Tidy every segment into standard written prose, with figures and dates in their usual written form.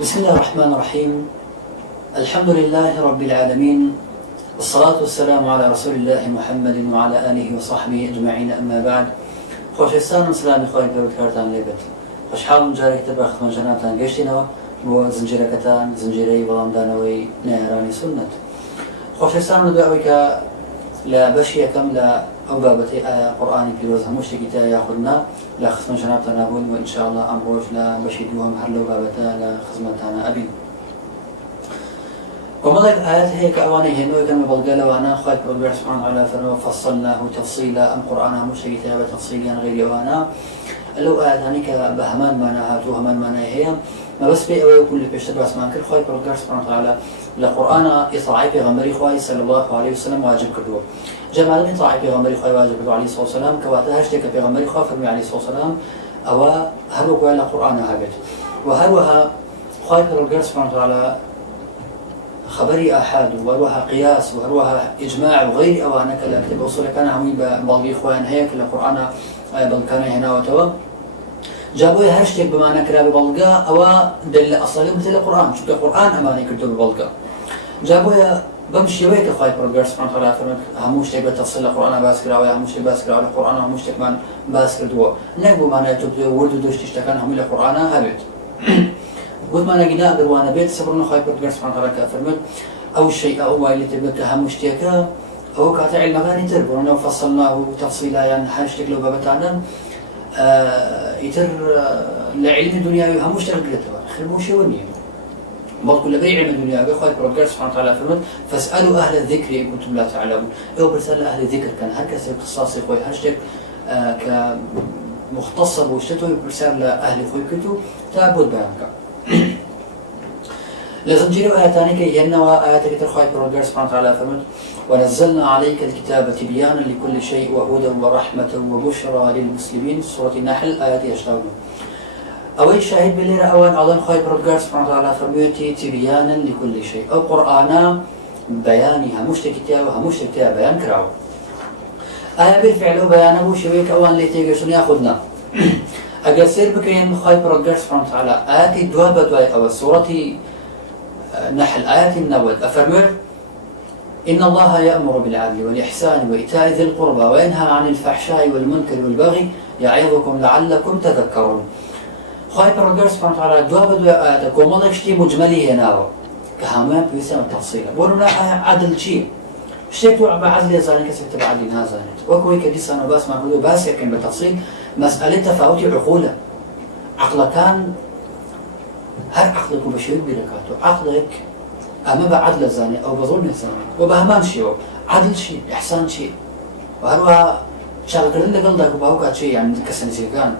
بسم الله الرحمن الرحيم. الحمد لله رب العالمين، والصلاة والسلام على رسول الله محمد وعلى آله وصحبه أجمعين. أما بعد، خوشستان سلامي خوي بودكارتان ليبت خوشحال جارك تبع خدمة جنابتان قشتنا وزنجيركتان زنجيري بلامدانوي نهراني سنة. خوشستان ندعوك لا بشي كم لا أو بابتي قرآن بيروز هموش كتا ياخذنا لا خدمة جنابتان أبون، وإن شاء الله أمروش لا بشي دوهم هلو بابتا لا خدمتنا أبين. ومضيك آيات هيك أواني هنوي كان بلقى وانا خايف ربنا سبحانه وتعالى فرما فصلناه تفصيلا أم قرآنها مش كتابة تفصيليا غير وانا لو آيات هنيك بهمان معناها وهمان معناها هي ما بس بي أوي كل بيشتر بس ما كل خايف ربنا سبحانه وتعالى لقرآن يطلع في غمري خاي صلى الله عليه وسلم واجب كردوه جمال يطلع في غمري خاي واجب كردوه عليه الصلاة والسلام كواتها هشتك في غمري خاي فرمي عليه الصلاة والسلام أو هلو قال قرآن هابت وهلوها خايف ربنا سبحانه وتعالى خبري أحد وروها قياس وروها إجماع وغير أوانك لكتب وصول كان عمي بلغي إخوان هيك القرآن بلكان هنا وتوا جابوه هاشتك بمعنى كلاب بلغا أو دل أصلا مثل القرآن شو القرآن أماني كتب بلغا جابوه بمشي ويك خايف ربنا سبحانه وتعالى فرمت هموش تك بتفصيل القرآن باسكرا ويا هموش باسكرا على القرآن هموش تك من باسكر دوا نبو معنى تبدو ورد دوش تشتكان هم القرآن هبت قلت ما نجينا أقدر وأنا بيت صبرنا خايف ربنا سبحانه وتعالى كأفرمت أو شيء أو اللي تبقى همشتيكا أو كاتع المغاني تربون لو فصلناه تفصيلا يعني حاجتك لو بابتانا يتر لعلم الدنيا هموش ترقلتها خرموشي ونيا بل كل غير علم الدنيا خايف ربنا سبحانه وتعالى فرمت فاسألوا أهل الذكر إن كنتم لا تعلمون أو برسالة أهل الذكر كان هركز اختصاصي خوي هاشتك كمختصة بوشتته برسالة أهل خوي كتو تابود بيانك لازم جيروا آياتاني كي ينوى آياتك ترخواي برودر سبحانه وتعالى فرمت ونزلنا عليك الكتاب تبيانا لكل شيء وهدى ورحمة وبشرى للمسلمين سورة النحل آيات يشتغلون أول شاهد بالليرة أوان أظن خواي برودر سبحانه وتعالى فرميتي تبيانا لكل شيء أو قرآنا بيانها مش كتابها مش كتاب بيان كراو آية بالفعل بيانه شويك أوان اللي تيجيشون ياخذنا أجل سير بكين خواي برودر سبحانه وتعالى آياتي دوابة أو سورة نحل آيات النبوة أفرمر إن الله يأمر بالعدل والإحسان وإيتاء ذي القربى وينهى عن الفحشاء والمنكر والبغي يعظكم لعلكم تذكرون. خايف ربنا سبحانه وتعالى دوابد آياتك ومالك شتي مجملي هنا كهما بيسمى التفصيل بقولنا عدل شيء شتي بعدل زاني كسبت بعدل نازانت وكوي كديس أنا بس ما هو بس يمكن بالتفصيل مسألة تفاوت عقوله عقل كان هر عقلك وبشيء بركاته عقلك أما بعدل زاني أو بظلم زاني وبهمان شيء عدل شيء إحسان شيء وهروها شغل اللي قلدك وبهوك شيء يعني كسن زيكان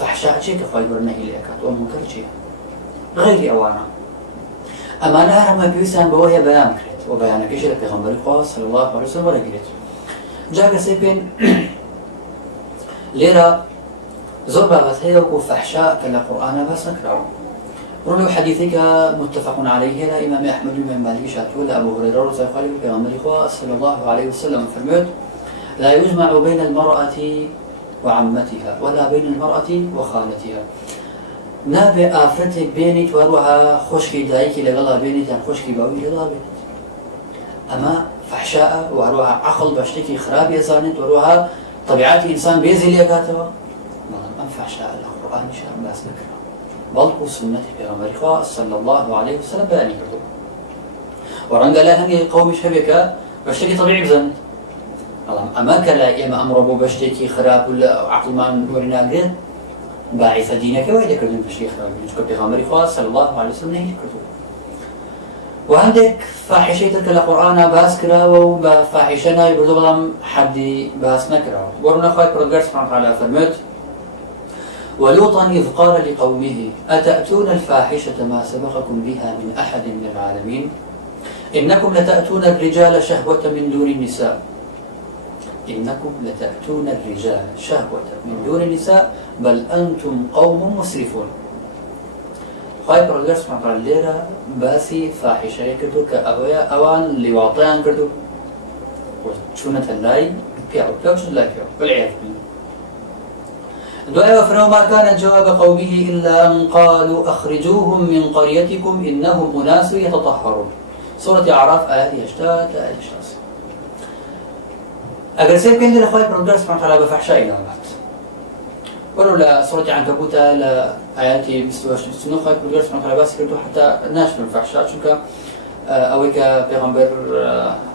فحشاء شيء كفايبرنا إليك ومنكر شيء غير أوانا أما أنا ما بيسان بوهي بيان كريت وبيانك إيش لك غنبري قاس صلى الله عليه وسلم ولا قلت جاك سيبين ليرة زربة بس هي وكو فحشاء كلا قرآن بس نكره رنو حديثك متفق عليه لا إمام أحمد بن مالك شاتو لا أبو هريرة رضي الله عنه كما الإخوة صلى الله عليه وسلم فرمت لا يجمع بين المرأة وعمتها ولا بين المرأة وخالتها نابع آفتك بيني توروها خشكي دايكي لغلا بيني تان خشكي باوي لغلا بيني أما فحشاء وروها عقل بشتكي خراب يزانت وروها طبيعات إنسان بيزي ليكاتها فحشاء القرآن شام باس نكره بل سنة پیغمبر صلى الله عليه وسلم بيان كردو ورنگ لا هنگي قوم شبكة بشتكي طبيعي بزن أما كلا إما أمر بو بشتكي خراب ولا عقل ما ورنا قد باعث دينك وإذا كردو بشتكي خراب نشكر پیغمبر صلى الله عليه وسلم نهي كردو وعندك فاحشة تلك القرآن باس كرا وفاحشنا يبردو بلام حد باس نكرا ورنا خواهي برودر سبحانه وتعالى فرمت ولوطا إذ قال لقومه أتأتون الفاحشة ما سبقكم بها من أحد من العالمين إنكم لتأتون الرجال شهوة من دون النساء إنكم لتأتون الرجال شهوة من دون النساء بل أنتم قوم مسرفون. خايب رجال سبحانه وتعالى ليرة باسي فاحشة كردو كأويا أوان لواطيان كردو وشونة اللاي بيعو بيعو شد اللاي بيعو والعياذ بالله دعاء وفرما ما كان جواب قومه إلا أن قالوا أخرجوهم من قريتكم إنهم أناس يتطهرون. سورة أعراف آيات 8 آيات 8. أجر سير كندي لخوي برودر سبحانه وتعالى بفحشاء إلى بعد. ولولا سورة عنكبوت لآيات 26 خوي برودر سبحانه وتعالى بس كردو حتى ناشر الفحشاء شوكا أويك بيغمبر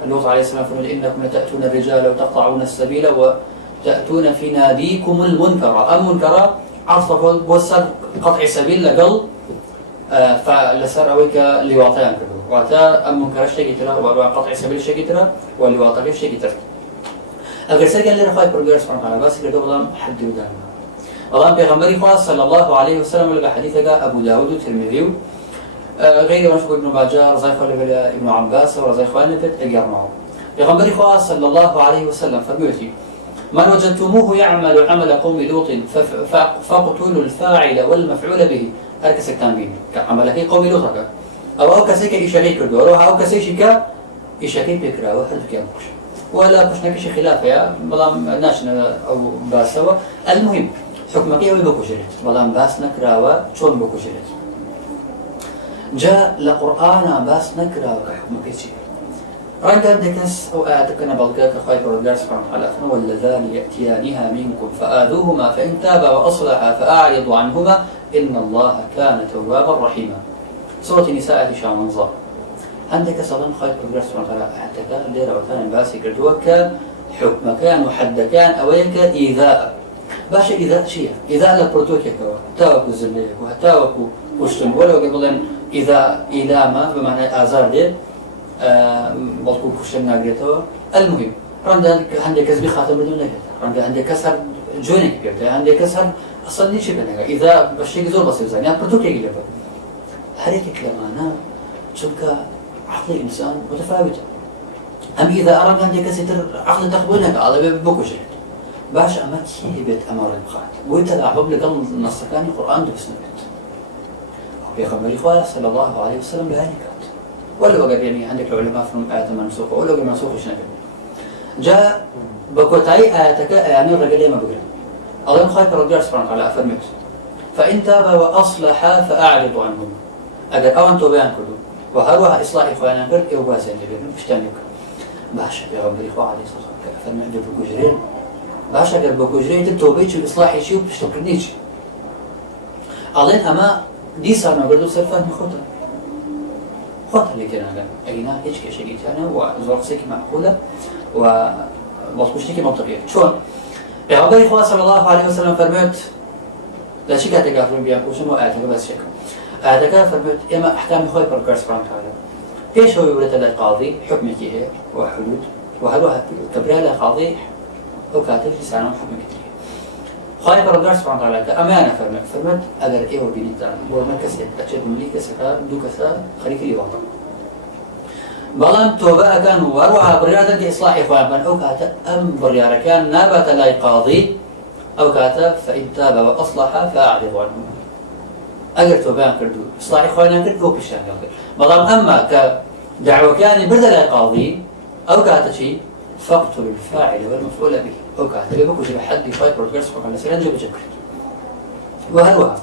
لوط عليه السلام فرمل إنكم لتأتون الرجال وتقطعون السبيل وتأتون في ناديكم المنكر. المنكر عرفه بوصل قطع سبيل لقل فلسر أويك لواطيان كردو واتا المنكر شيء ترى وقطع سبيل شيء ترى واللواطي شيء ترى. أجر سير كندي لخوي برودر سبحانه وتعالى بس كردو بضم حد ودانا. الله بيغمبري خاص صلى الله عليه وسلم لقى حديثه أبو داود والترمذي غير مشهور ابن ماجه رضي الله عنه ابن عباس ورضي الله عنه أجر معه. بيغمبري خاص صلى الله عليه وسلم فرميتي من وجدتموه يعمل عمل قوم لوط فاقتلوا الفاعل والمفعول به هركس التنبين كعمله قوم لوط أو كسيك إشاري كردو أو كسيك إشاري بكرة واحد كيامكش ولا كشنا كشي خلاف يا بلام ناشنا أو باسوا. المهم حكمك يوي بكوشرت بلام باس نكراوا شون بكوشرت جاء لقرآن باس نكراوا كحكمك شيء رنگ دكس أو آتكنا بلقاك خير الله سبحانه وتعالى واللذان يأتيانها منكم فآذوهما فإن تابا وأصلحا فأعرضوا عنهما إن الله كان توابا رحيما. سورة النساء شامنظا عندك صلاة خير الله سبحانه وتعالى أعتكا ليرة وثاني باسي كردوك حكم كان وحد كان أويك إيذاء باش إذا شيء إذا لبرتوك يكوا تاوكو زليك وهتاوكو وشتم ولا قبلن إذا إلاما بمعنى آزار دي بلقو كشتم ناقريتوا. المهم عندك كسبي خاتم بدون نقريتا عندك كسر جونك بيبتا عندك كسر أصلا ليش بنقا إذا بشيء زور بسيط زين يعني برتوك يجيبه هريك كلامنا شوكا عقل الإنسان متفاوتة. أم إذا أردنا عندك كسر عقل تقبلك على بكوشك باش أما كي بيت أمر البخات ويتلاعب لقل النص كان القرآن دبس نبت وبيخبر إخوة صلى الله عليه وسلم بهالكات ولا وقت يعني عندك العلماء في آيات منسوخة ولا وقت منسوخ إيش نبي جاء بكوتاي آياتك يعني الرجال ما بقول الله خايف رجال سبحانه وتعالى أفرمت فإن تاب وأصلح فأعرض عنهم أجر أو أنتوا بيان كله وهروها إصلاح إخواننا كل إوازن جبين مش تانيك باش بيغمر إخوة عليه الصلاة والسلام أفرمت جبوا جرين باش اگر بکوجری توبه چی اصلاحی چی و پشتوکردنی چی الان اما دی سال نگردو صرفا خود لیکن اگر اینا هیچ کسی گیتانه و زورقسی که معقوله و بازپشتی که منطقیه چون پیغمبر خدا صلی الله علیه و سلم فرمود لا شك هتكافرون بيان كوشن وآتك بس شك آتك فرمود إما أحكام خوي بركار سبحانه وتعالى ليش هو يقول لك قاضي حكمك هي وحدود وهل كبرى قاضي أو كاتب في سنة حكم كتير. خايف رجال سبحانه وتعالى أمانة فرمت أجر إيه وبينتا وما كسر أشد مليك كسر دو كسر خليك لي وطن. بلام توبة كان وروها بريادة كإصلاح إخوان أو كاتب أم بريادة كان نابت لا قاضي أو كاتب فإن تاب وأصلح فأعرض عنه. أجر توبة كردو إصلاح إخوان كرد أو بيشان بلام أما كدعوة كان برد لا قاضي أو كاتب شيء فاقتل الفاعل والمفعول به أو كاتب يبقى شيء حد يفايت بروجرس فقال سيرنج بجكر وهلوها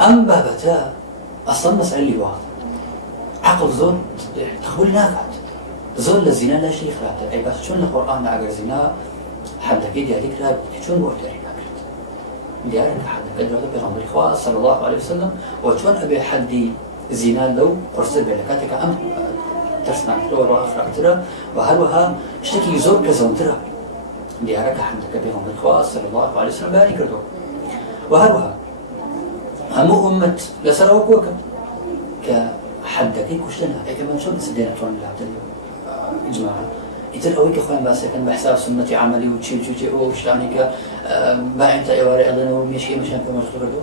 أم بابتا أصلا مسألة اللي واحد عقل زول تقول ناقد زول الزنا لا شيء خلاته أي بس شون القرآن أجر زنا حد كده هذيك لا شون بوحدة ناقد ديارك حد كده هذا بيغمر إخوة صلى الله عليه وسلم وشون أبي حد زنا لو قرص بلكاتك أم ترسنا ترى وآخر ترى وهلوها اشتكي زور كزون ترى ديارك حد كده بيغمر إخوة صلى الله عليه وسلم بارك له وهلوها همو أمة لسروا كوكب كحدكي كشتنا أي كمان شو بسدينا تون لعبت الجماعة يتل أويك أخوان بس كان بحساب سنة عملي وتشي وشلوني ك باين تأيواري أظن ومشي مشان كم مشتغلوا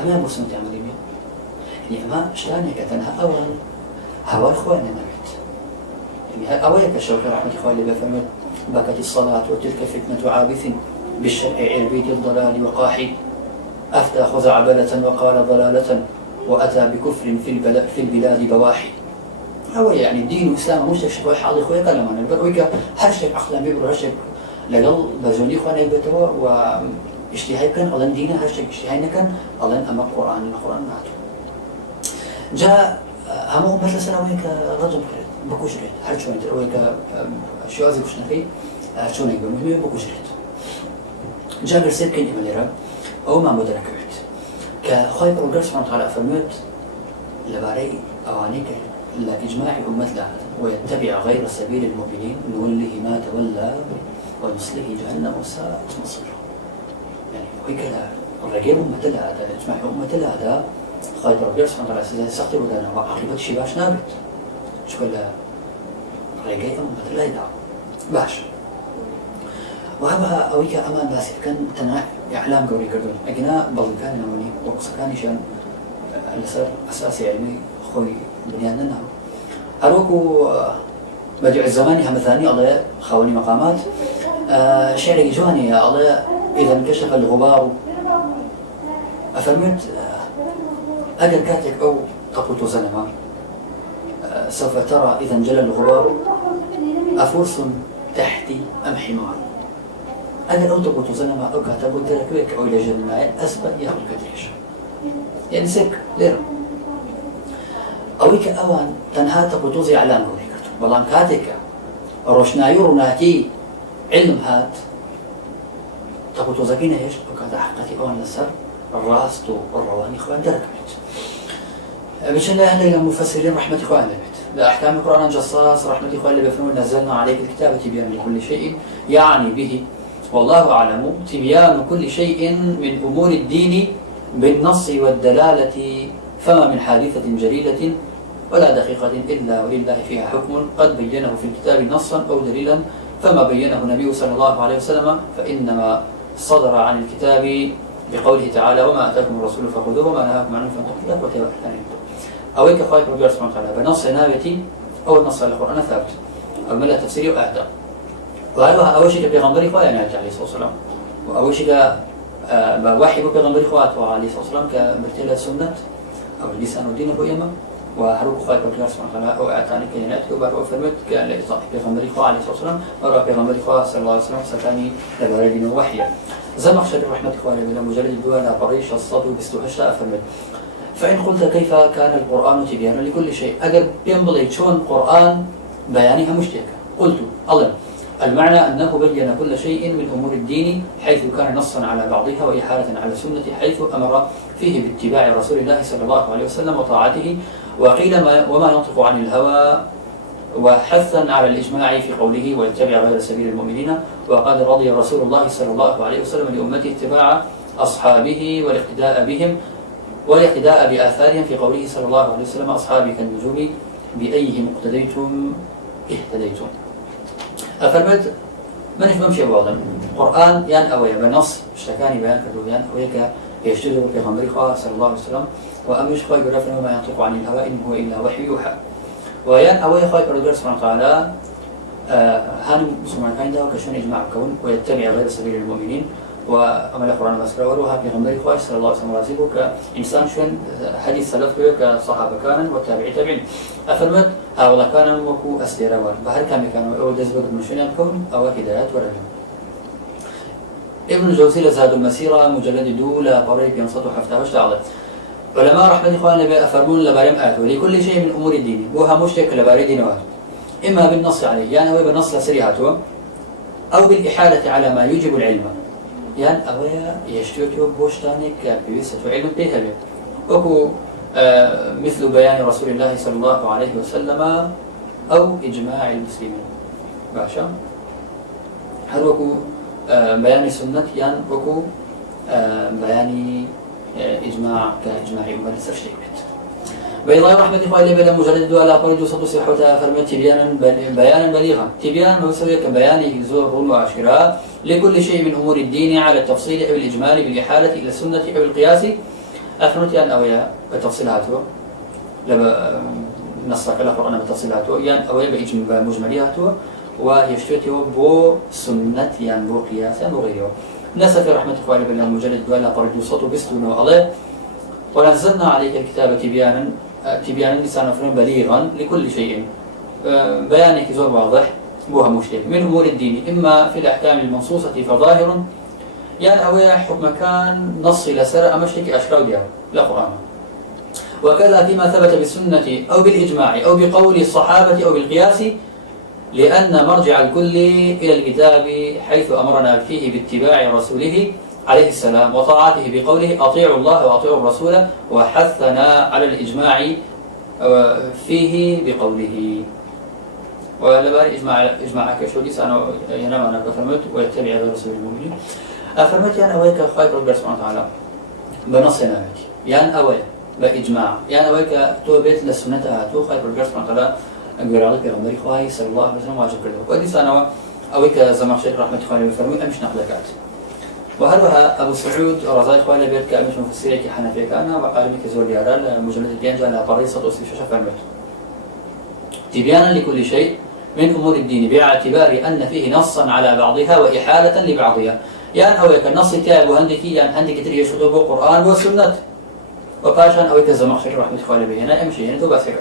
أما مو سنة عملي مين يعني أما شلوني كتنها أولا هوا إخواننا نبت يعني أويك الشوكة رحمة إخواني بفهمت بكت الصلاة وتلك فتنة عابث بالشرع عربيد الضلال وقاحي أفتى خزعبلة وقال ضلالة وأتى بكفر في البلاد بواحي هو يعني الدين والإسلام مش شيء حاضر خويا كلام أنا بقولك هالشيء عقلا بيبرو هالشيء لقل بزوني خواني بتوا اشتهاي كان ألين دينا هرشك اشتهاي نكن ألين أما القرآن ناتو جاء همو مثل سنويك رجل بكوشريت هرشون ترويك شو أزي كشنكي هرشون يقول مهم بكوشريت جاء برسيب كين إماليرا أو ما مدرك بيت كخايب رجال سبحانه وتعالى فرمت لباري أوانيك لإجماع أمة لا ويتبع غير سبيل المؤمنين نوله ما تولى ونصله جهنم وساءت مصيره. يعني هيك الرجال أمة لا هذا إجماع أمة لا هذا خايب رجال سبحانه وتعالى سختي ودانا وعقبت شباش نابت شكل رجال أمة لا يدعو باش وهذا أويك أمان باسل كان تناع إعلام قولي كردون أجنا بلقان نموني وقصكاني شان لسر أساسي علمي خوي بنياننا هروكو بديع الزماني هم ثاني الله خواني مقامات شعري جواني الله إذا انكشف الغبار أفرمت أجل كاتك أو تقوت زنما سوف ترى إذا انجلى الغبار أفرس تحتي أم حمار أنا لو تقوت زنما أو كاتبو تركوك أو إلى جنة أسبق ياخذ كتريش يعني سك ليرو أويك أوان تنها تقوتوزي إعلام قولي كرتو بلان كاتك روشنايور ناتي علم هات تقوتوزاكين إيش وكذا حقتي أوان لسر الراستو والرواني خوان دركبت بشأن أهل المفسرين رحمة إخوان لبت لأحكام القرآن جصاص رحمة إخوان لبفنون نزلنا عليك الكتاب تبيان لكل شيء يعني به والله أعلم تبيان كل شيء من أمور الدين بالنص والدلالة فما من حادثة جليلة ولا دقيقة إلا ولله فيها حكم قد بينه في الكتاب نصا أو دليلا فما بينه النبي صلى الله عليه وسلم فإنما صدر عن الكتاب بقوله تعالى وما أتاكم الرسول فخذوه وما نهاكم عنه فانتهوا وتبع أويك خايف ربي سبحانه وتعالى بنص نابتي أو النص على القرآن ثابت أو ملا تفسيري وأهدى وهذا أول شيء بيغمبري خواه يعني عليه الصلاة والسلام وأول شيء بوحي بيغمبري خواه عليه الصلاة والسلام كمرتلة سنة أو اللسان والدين القيمة وحروق خايف ربي سبحانه وتعالى أو أعتاني كينات وبرو فرمت كان لإطلاق بيغمبري خواه عليه الصلاة والسلام ورا بيغمبري خواه صلى الله عليه وسلم ستاني لبردين وحيا زمخشري رحمة إخواني من مجرد الدول قريش الصدو بستوحشتا أفرمت فإن قلت كيف كان القرآن تبيانا لكل شيء أجل ينبغي شون قرآن بيانها مشتركة قلت أظن المعنى أنه بين كل شيء من أمور الدين حيث كان نصا على بعضها وإحالة على سنة حيث أمر فيه باتباع رسول الله صلى الله عليه وسلم وطاعته وقيل وما ينطق عن الهوى وحثا على الإجماع في قوله ويتبع غير سبيل المؤمنين وقد رضي رسول الله صلى الله عليه وسلم لأمته اتباع أصحابه والاقتداء بهم والاقتداء بآثارهم في قوله صلى الله عليه وسلم أصحابي كالنجوم بأيهم اقتديتم اهتديتم أفرمت من يفهمش بعضا القرآن يان أويا بنص اشتكاني بيان كدو يان أويا يشتغل في غمر صلى الله عليه وسلم وأمش خاي يرفع ما ينطق عن الهواء إن هو إلا وحي يوحى ويان أويا خاي رجل سبحانه وتعالى هان مسلمان كان ده كشون إجماع الكون ويتبع غير سبيل المؤمنين وأمل القرآن مسكرة وروها في غمر صلى الله عليه وسلم رازقه كإنسان شون حديث سلف كصحابة كان والتابعين تابعين أفرمت هؤلاء كانوا وكو أسيروان بهر كم كانوا أو دزبط من شون الكون أو هدايات ورجل ابن الجوزي لزاد المسيرة مجلد دولة قريب ينصت حفتها واشتعلت علماء رحمة إخواننا أفرمون لبارم آت ولكل شيء من أمور الدين وها مشتك لباري دينوات إما بالنص عليه يعني هو بالنص لسريعته أو بالإحالة على ما يوجب العلم يعني أويا يشتوكيو بوشتانك بيوسة علم بيهبه وكو مثل بيان رسول الله صلى الله عليه وسلم أو إجماع المسلمين باشا هل وكو بيان سنة يعني وكو بيان إجماع كإجماع أمة السرشيبت بيضاء رحمة إخواني بلا مجرد ولا قرد صدو صحتها فرمت بيانا بليغا تبيان موسوية كبيان زور وعشراء لكل شيء من أمور الدين على التفصيل أو الإجمال بالإحالة إلى السنة أو القياس أفرمت أن أويا بتفصيلاته لما نصك القرآن بتفصيلاته يعني أويا بمجملياته ويشتوته بو سنة يعني بو قياس يعني بو غيره نسى في رحمة إخواني بلا مجرد ولا قرد صدو بستون وأضي ونزلنا عليك الكتاب تبيانا لسان فرن بليغا لكل شيء بيانك زور واضح بوها مشترك من أمور الدين إما في الأحكام المنصوصة فظاهر يعني أوي حكم كان نص لسر أمشتك أشراو ديال لقرآن. وكذا فيما ثبت بالسنة أو بالإجماع أو بقول الصحابة أو بالقياس، لأن مرجع الكل إلى الكتاب، حيث أمرنا فيه باتباع رسوله عليه السلام وطاعته بقوله أطيعوا الله وأطيعوا الرسول، وحثنا على الإجماع فيه بقوله. ولبار إجماع كشوديس أنا ينام أنا كفرمت ويتبع هذا رسول المؤمنين. أفرمت يعني أويك خير رب سبحانه وتعالى بنصنا بك يعني أوي بإجماع يعني أويك تو بيت للسنة تو خير رب سبحانه وتعالى أقول في غمري خواهي صلى الله عليه وسلم واجب كله. وديس أنا أويك زمخشري رحمة الله وفرمي أمش نقلكات. وهروها أبو سعود رضاي خوالي بيت كأمش مفسيري كحنفية كأنا وقالبي كزور ديارال مجلد الدين جاء طريصة وصف شاشة فرمت تبيانا لكل شيء من أمور الدين باعتبار أن فيه نصا على بعضها وإحالة لبعضها. يعني أويك النص تاعي وهندكي يعني هندك تري يشطب القرآن والسنة وباشان أويك الزمخشري رحمة الله به هنا أمشي هنا تو باسير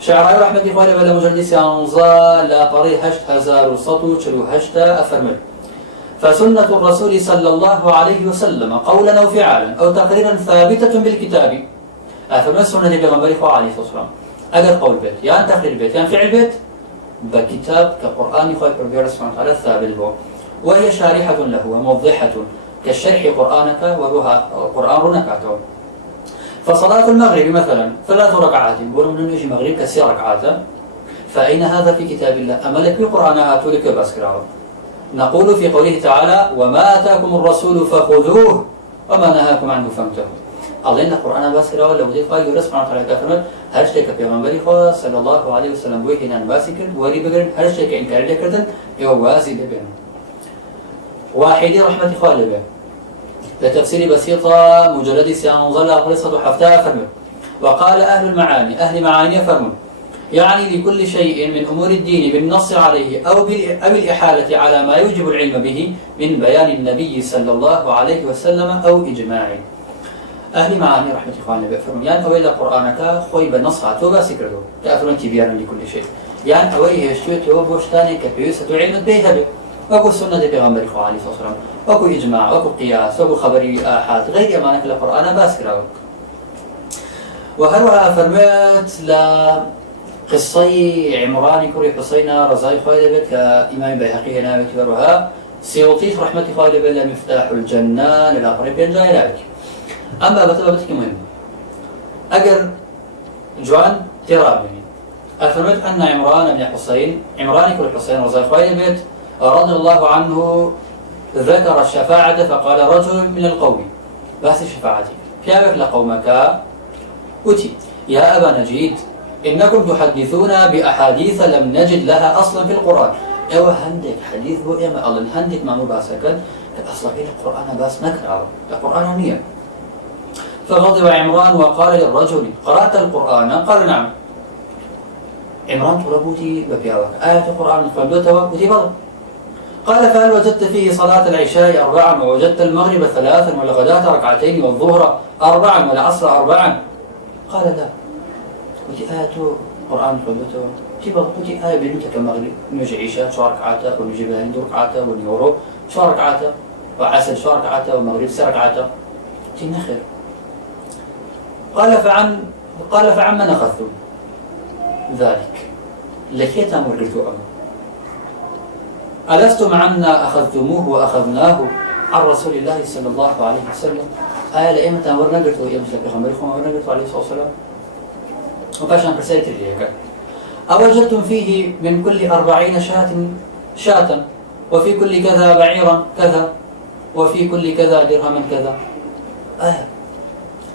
شعراء رحمة الله بلا مجلس أنظى لا بري هشت هزار صوت شلو هشت أفرمل. فسنة الرسول صلى الله عليه وسلم قولا أو فعلا أو تقريرا ثابتة بالكتاب. أفرمل السنة بغنبري خواه عليه الصلاة والسلام أجر قول بيت يعني تقرير بيت يعني فعل بيت بكتاب كقرآن خواه ربي سبحانه وتعالى ثابت به، وهي شارحة له وموضحة كالشرح قرآنك وروها قرآن رنكاته. فصلاة المغرب مثلا 3 ركعات بقولوا من يجي مغرب كسي ركعات، فأين هذا في كتاب الله؟ أملك بقرآن هاتولك باسكراو. نقول في قوله تعالى وما أتاكم الرسول فخذوه وما نهاكم عنه فانتهوا. الله إن القرآن باسكراو لو ذي خواهي يورس سبحانه وتعالى كفرمت هرشتك في غنبري خواه صلى الله عليه وسلم بويه هنا باسكر وري بقرن هرشتك إنكار لكردن يوازي لبين واحدي رحمة خواه لبين لتفسير بسيطة مجرد سيان ظل قرصة حفتها فرمت. وقال أهل المعاني أهل معاني فرمت يعني لكل شيء من أمور الدين بالنص عليه أو الإحالة على ما يوجب العلم به من بيان النبي صلى الله عليه وسلم أو إجماعه. أهل معاني رحمة الله بأفرمون يعني أولا قرآنك خوي بالنص عطوبة سكرته تأفرون تبيانا لكل شيء يعني أولا يشتوته بوشتاني كبيوسة علم بيهبه وكو السنة بيغمبر إخوة عليه الصلاة والسلام وكو إجماع وكو قياس وكو خبري آحاد غير أمانك لقرآن باسكراو. وهروها فرمت لقصي عمران كوري حسين رزاي خالبت كإمام بيهقي هنا بكبرها سيوطيت رحمة خالبت لمفتاح الجنة للأقرب جاي لك. أما بطلبتك مهم أجر جوان ترابني أفرمت أن عمران بن حسين عمران كوري حسين رزاي خالبت رضي الله عنه ذكر الشفاعة فقال رجل من القوم بس شفاعتك كيف لقومك أتي يا أبا نجيد إنكم تحدثون بأحاديث لم نجد لها أصلا في القرآن. أو هندك حديث هو إما الله هندك ما مباسكا أصلا في القرآن باس نكره القرآن نية. فغضب عمران وقال للرجل قرأت القرآن؟ قال نعم. عمران طلبوتي ببياوك آية القرآن فبدوتها وتي بضل. قال فهل وجدت فيه صلاة العشاء 4 ووجدت المغرب 3 والغداة 2 والظهر 4 والعصر 4؟ قال لا. وتي آية القرآن فبدوتها وتي آية بنتك المغرب نجي عشاء 2 ركعات ونجي بهن 2 ركعات ونيورو 2 ركعات وعسل 2 ركعات والمغرب 6 ركعات تي نخير. قال فعمن أخذتم ذلك لكي تأمر قلت ألستم عنا أخذتموه وأخذناه عن رسول الله صلى الله عليه وسلم؟ آية لأيما تأمرنا قلت يا مسلك بخمركم أمرنا قلت عليه الصلاة والسلام وقاشا برسالة الريكا. أوجدتم فيه من كل 40 شاة وفي كل كذا بعيرا كذا وفي كل كذا درهما كذا. آية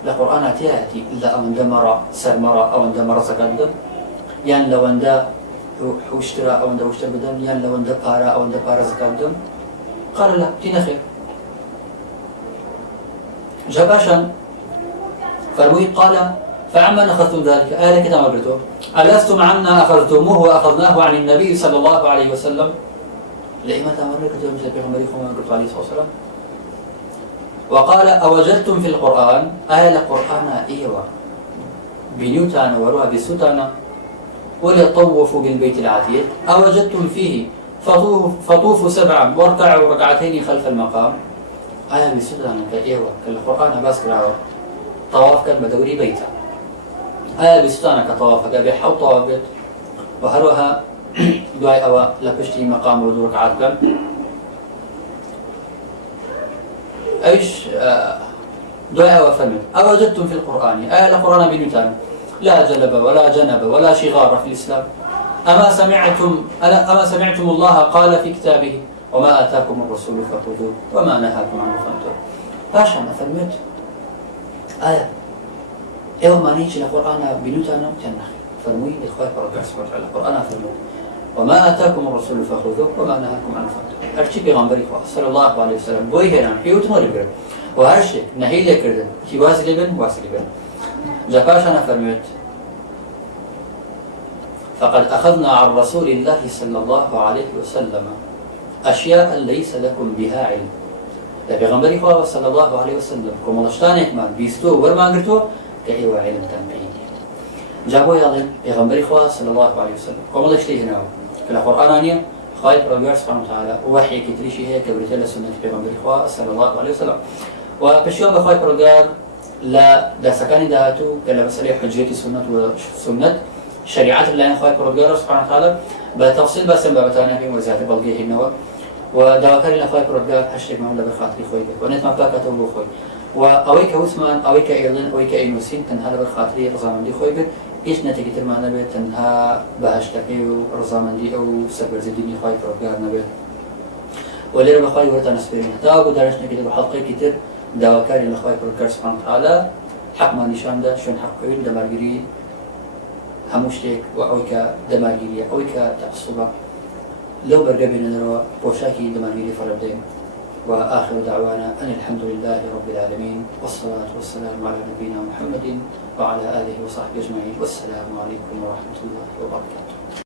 القرآن تأتي إلا أو اندمر سرمرة أو اندمر سكندم يعني لو اندا واشترى أو اندا واشترى بدم يعني لو اندا بارا أو اندا بارا سكندم. قال لا تينا خير. جباشا فروي قال فعمن أخذتم ذلك آية كتاب أبرته ألستم عنا أخذتموه وأخذناه عن النبي صلى الله عليه وسلم؟ لإما تأمرك تقول مثل بيغمبري خمام قلت عليه الصلاة والسلام. وقال أوجدتم في القرآن آية القرآن إيوة بنيوتان وروها بسوتانا وليطوفوا بالبيت العتيق أوجدتم فيه فطوفوا 7 واركعوا 2 خلف المقام. آية بسودان كإيوة كالقرآن بس كراوة طواف كان بدوري بيتا آية بسودان كطواف كابي حو طواف بيت وهروها دعاء أو لبشتي مقام ودور ركعات كان ايش دعاء وفمن أوجدتم في القرآن آية القرآن بنتان لا جلب ولا جنب ولا شغار في الإسلام أما سمعتم الله قال في كتابه وما آتاكم الرسول فخذوه وما نهاكم عنه فانتهوا. باشا أنا فرميت آية إيوه ما نيجي القرآن بنتان تنخ فرمي إخوات بركة سبحانه وتعالى القرآن فرمي وما آتاكم الرسول فخذوه وما نهاكم عنه فانتهوا. أرتي بيغمبري صلى الله عليه وسلم بوي هنا حيوت مريبر وهرشك نهي لكردن كي واسلبن جباش أنا فرميت فقد أخذنا عن رسول الله صلى الله عليه وسلم أشياء ليس لكم بها علم. لبيغمبري خواه صلى الله عليه وسلم كمالشتان إكمال بيستو ورمان قرتو كأيوة علم تنبعين جابوا يالين بيغمبري خواه صلى الله عليه وسلم كمالشتي هنا كلا قرآنانيا خايف ربيع سبحانه وتعالى ووحي كتريشي هيك بريتلا سنة بيغمبري خواه صلى الله عليه وسلم وبشيوم بخايف ربيع لا داسكاني دهاتو كلا مسألة حجيتي سنة وسنة شريعة الله خايف ربيع سبحانه وتعالى بتفصيل بس بابتانا في وزارة بلقيه النوى ودواكر الله خايف ربيع حشتك معهم لبرخاطري خوي بك ونت ما بتاكته بو خوي وأويك وثمان أويك إيلين أويك إنوسين تنها لبرخاطري رزامان دي خوي بك إيش نتيجة معنا بيت تنها بهشتكي ورزامان دي أو سبر زديني خايف ربيع نبي وليرا بخاي ورتا نسبيرين تاغو دارشنا كده بحلقة كتير دواكر الله خايف ربيع سبحانه وتعالى حق ما نشان ده شون حق كوين دمارجري هموشتك وأويك دمارجري أويك تعصبه لو برقبنا نرى بوشاكي دمارجري فردين وآخر دعوانا أن الحمد لله رب العالمين والصلاة والسلام على نبينا محمد وعلى آله وصحبه أجمعين والسلام عليكم ورحمة الله وبركاته.